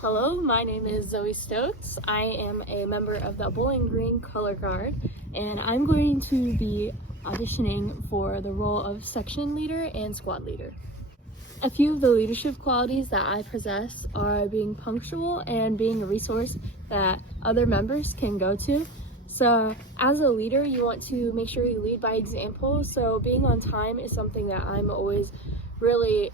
Hello, my name is Zoe Stokes. I am a member of the Bowling Green Color Guard, and I'm going to be auditioning for the role of section leader and squad leader. A few of the leadership qualities that I possess are being punctual and being a resource that other members can go to. So as a leader, you want to make sure you lead by example. So being on time is something that I'm always really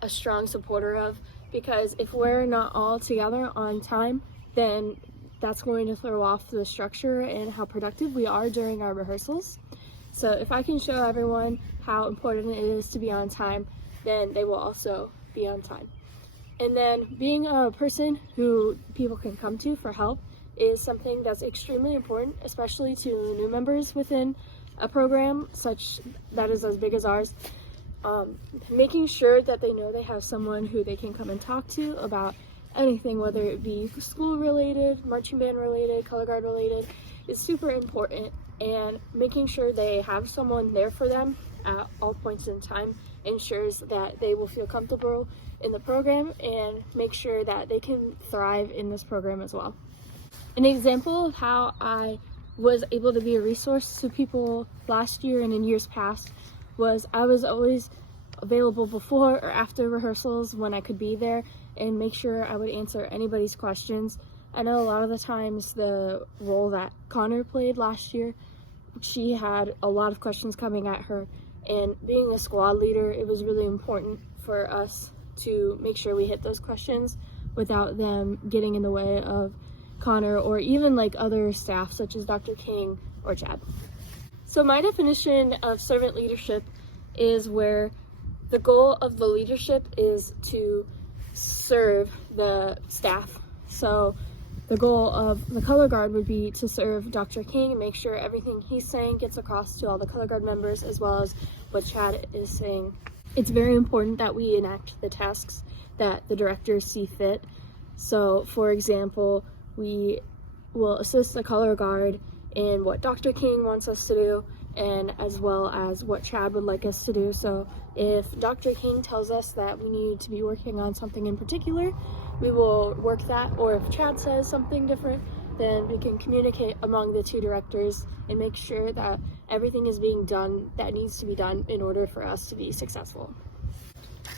a strong supporter of, because if we're not all together on time, then that's going to throw off the structure and how productive we are during our rehearsals. So if I can show everyone how important it is to be on time, then they will also be on time. And then being a person who people can come to for help is something that's extremely important, especially to new members within a program such that is as big as ours. Making sure that they know they have someone who they can come and talk to about anything, whether it be school related, marching band related, color guard related, is super important. And making sure they have someone there for them at all points in time ensures that they will feel comfortable in the program and make sure that they can thrive in this program as well. An example of how I was able to be a resource to people last year and in years past was I was always available before or after rehearsals when I could be there and make sure I would answer anybody's questions. I know a lot of the times the role that Connor played last year, she had a lot of questions coming at her, and being a squad leader, it was really important for us to make sure we hit those questions without them getting in the way of Connor or even like other staff such as Dr. King or Chad. So my definition of servant leadership is where the goal of the leadership is to serve the staff. So the goal of the color guard would be to serve Dr. King and make sure everything he's saying gets across to all the color guard members, as well as what Chad is saying. It's very important that we enact the tasks that the directors see fit. So for example, we will assist the color guard in what Dr. King wants us to do, and as well as what Chad would like us to do. So if Dr. King tells us that we need to be working on something in particular, we will work that, or if Chad says something different, then we can communicate among the two directors and make sure that everything is being done that needs to be done in order for us to be successful.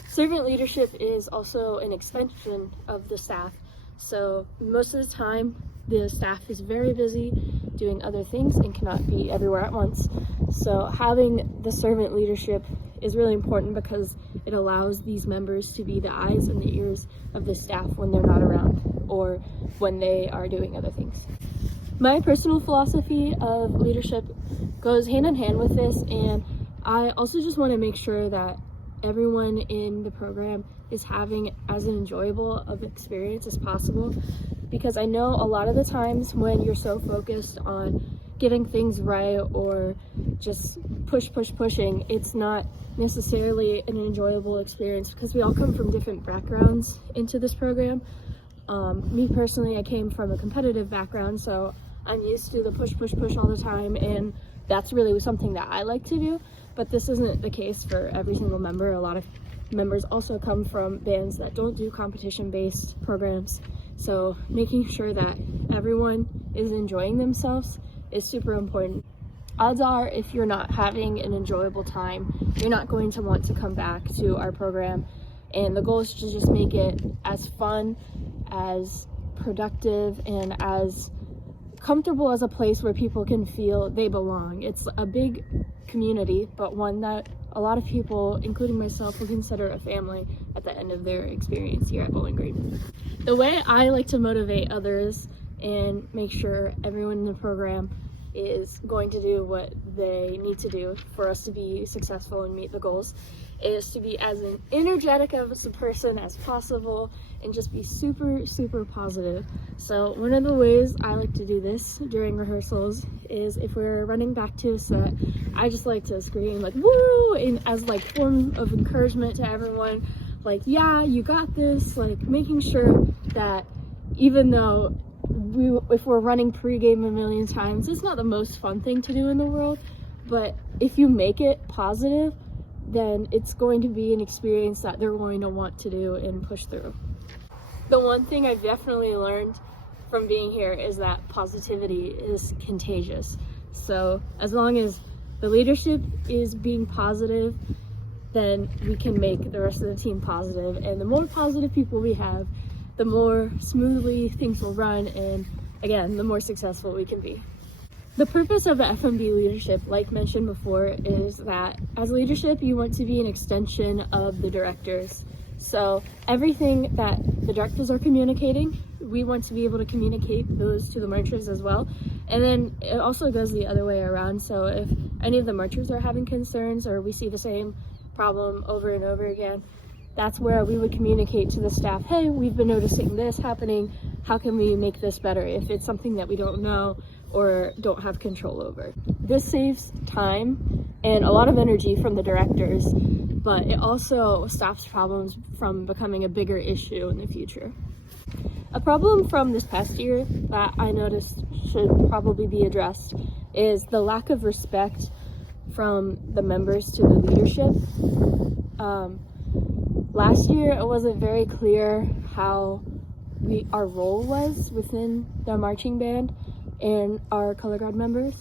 Servant leadership is also an extension of the staff. So most of the time, the staff is very busy doing other things and cannot be everywhere at once. So having the servant leadership is really important because it allows these members to be the eyes and the ears of the staff when they're not around or when they are doing other things. My personal philosophy of leadership goes hand in hand with this, and I also just want to make sure that everyone in the program is having as enjoyable of experience as possible, because I know a lot of the times when you're so focused on getting things right or just pushing, it's not necessarily an enjoyable experience because we all come from different backgrounds into this program. Me personally, I came from a competitive background, so I'm used to the push all the time, and that's really something that I like to do. But this isn't the case for every single member. A lot of members also come from bands that don't do competition-based programs. So making sure that everyone is enjoying themselves is super important. Odds are, if you're not having an enjoyable time, you're not going to want to come back to our program. And the goal is to just make it as fun, as productive, and as comfortable as a place where people can feel they belong. It's a big community, but one that a lot of people, including myself, would consider a family at the end of their experience here at Bowling Green. The way I like to motivate others and make sure everyone in the program is going to do what they need to do for us to be successful and meet the goals is to be as energetic of a person as possible and just be super positive. So one of the ways I like to do this during rehearsals is if we're running back to a set, I just like to scream like woo, and as like form of encouragement to everyone, like, yeah, you got this, like making sure that even though if we're running pregame a million times, it's not the most fun thing to do in the world, but if you make it positive, then it's going to be an experience that they're going to want to do and push through. The one thing I've definitely learned from being here is that positivity is contagious. So as long as the leadership is being positive, then we can make the rest of the team positive. And the more positive people we have, the more smoothly things will run, and again, the more successful we can be. The purpose of the FMB leadership, like mentioned before, is that as leadership, you want to be an extension of the directors. So everything that the directors are communicating, we want to be able to communicate those to the marchers as well. And then it also goes the other way around. So if any of the marchers are having concerns, or we see the same problem over and over again, that's where we would communicate to the staff, hey, we've been noticing this happening, how can we make this better if it's something that we don't know or don't have control over. This saves time and a lot of energy from the directors, but it also stops problems from becoming a bigger issue in the future. A problem from this past year that I noticed should probably be addressed is the lack of respect from the members to the leadership. Last year, it wasn't very clear how our role was within the marching band and our color guard members.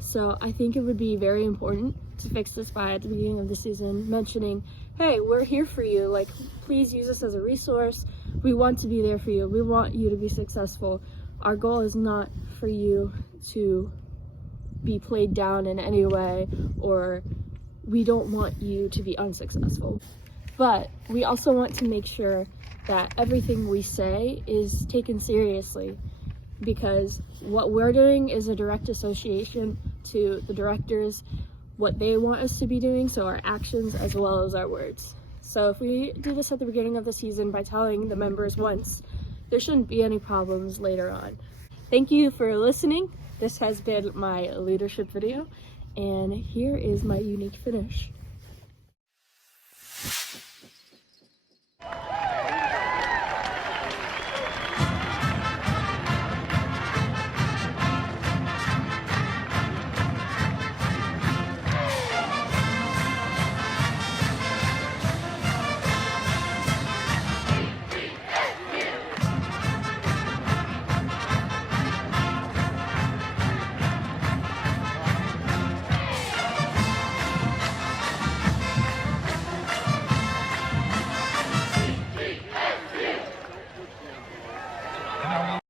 So I think it would be very important to fix this by at the beginning of the season, mentioning, hey, we're here for you. Like, please use us as a resource. We want to be there for you. We want you to be successful. Our goal is not for you to be played down in any way, or we don't want you to be unsuccessful. But we also want to make sure that everything we say is taken seriously, because what we're doing is a direct association to the directors, what they want us to be doing, so our actions as well as our words. So if we do this at the beginning of the season by telling the members once, there shouldn't be any problems later on. Thank you for listening. This has been my leadership video, and here is my unique finish.